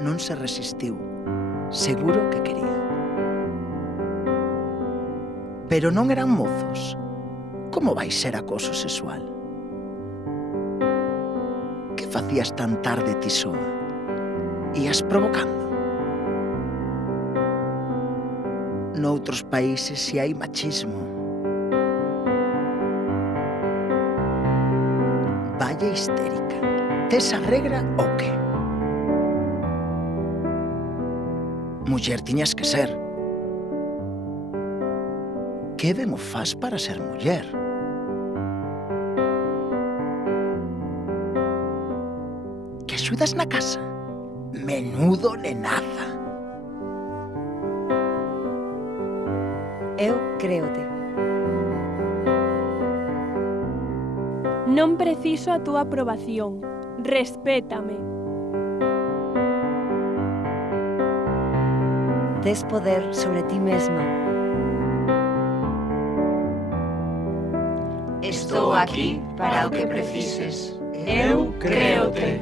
non se resistiu. Seguro que quería. Pero non eran mozos. Como vai ser acoso sexual? Que facías tan tarde ti soa? Ías provocando? Noutros países si hai machismo. Vaya histérica. Tes a regra ou que? Muller tiñas que ser. Que ben o fas para ser muller? Que axudas na casa? Menudo nenaza. Eu créote. Non preciso a túa aprobación. Respétame. Tes poder sobre ti mesma. Estou aquí para o que precises. Eu créote.